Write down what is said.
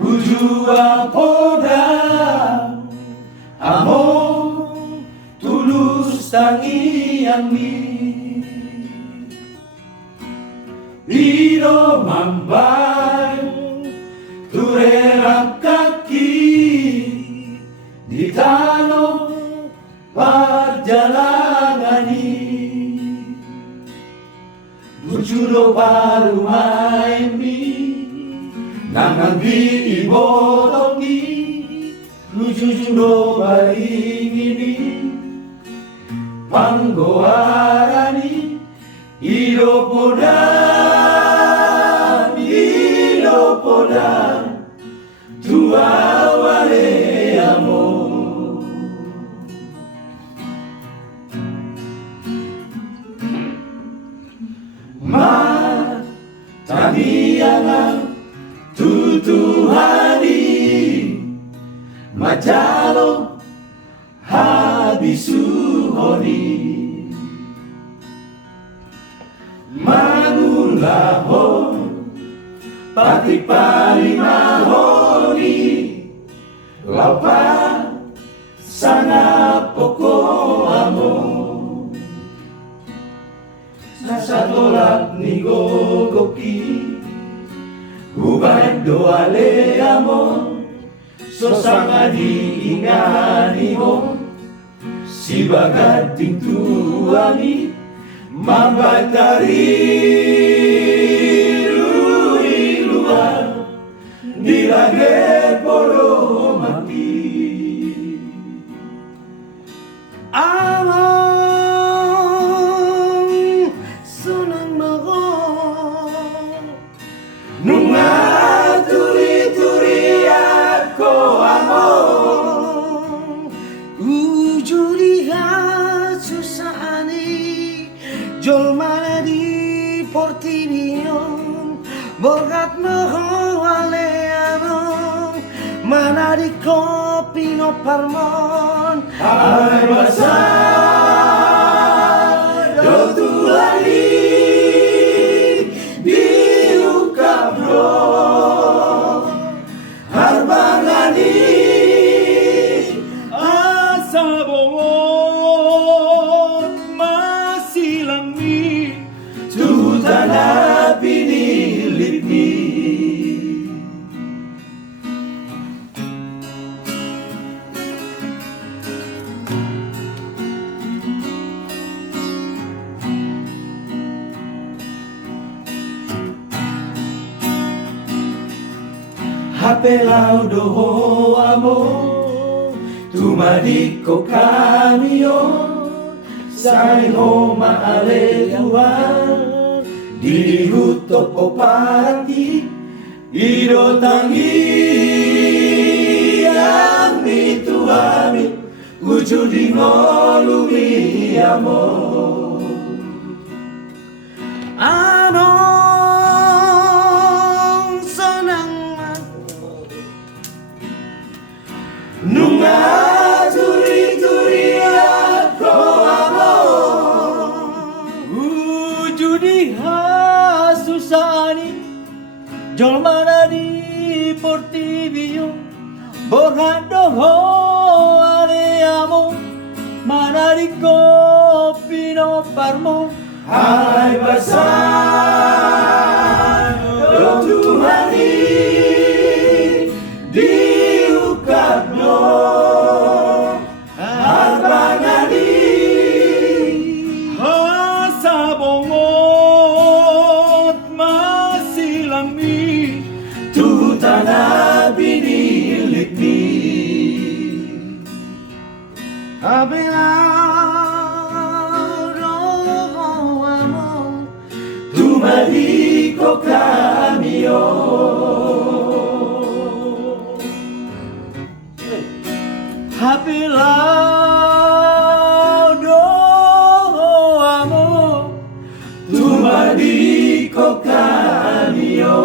hujua poda amo tulus tangian mi iro mamban turerap kaki di tanah perjalanan ini bujudo baru main mi nangambi ibotongi lujujudo baring ini panggoarani iropodan tua wale amo tamiangan tutuhani majalo habisuhoni manulahon pati palimahoni laupan sana poko amo nasa tolak ni gogoki hubad doale amo sosanga diingani mo si bagat tuami mabatari luar dilage polo mati amang sunang mago nunga turi ako among ujuriha susahani jol mana di portivion bogat maho wale among mana di kopi no parmon ay basa do tuari di ukabro harbangani asa bongot masilangi tutana pinilit ni hapelau doho amo tumadiko kamio sai ho maale tuan diruto poparati ido tangi ami tuami ujudi ngolumi amo anong senang nunga turi ako amo ujudi hasusani jol mana di portivio borrando ho aleamo mana di kopi no parmo ay basa do tuhani di ukabno harbangani asa bongot masilangi tutana binilit ni tumadiko kamio hapilau do amo tumadiko kamio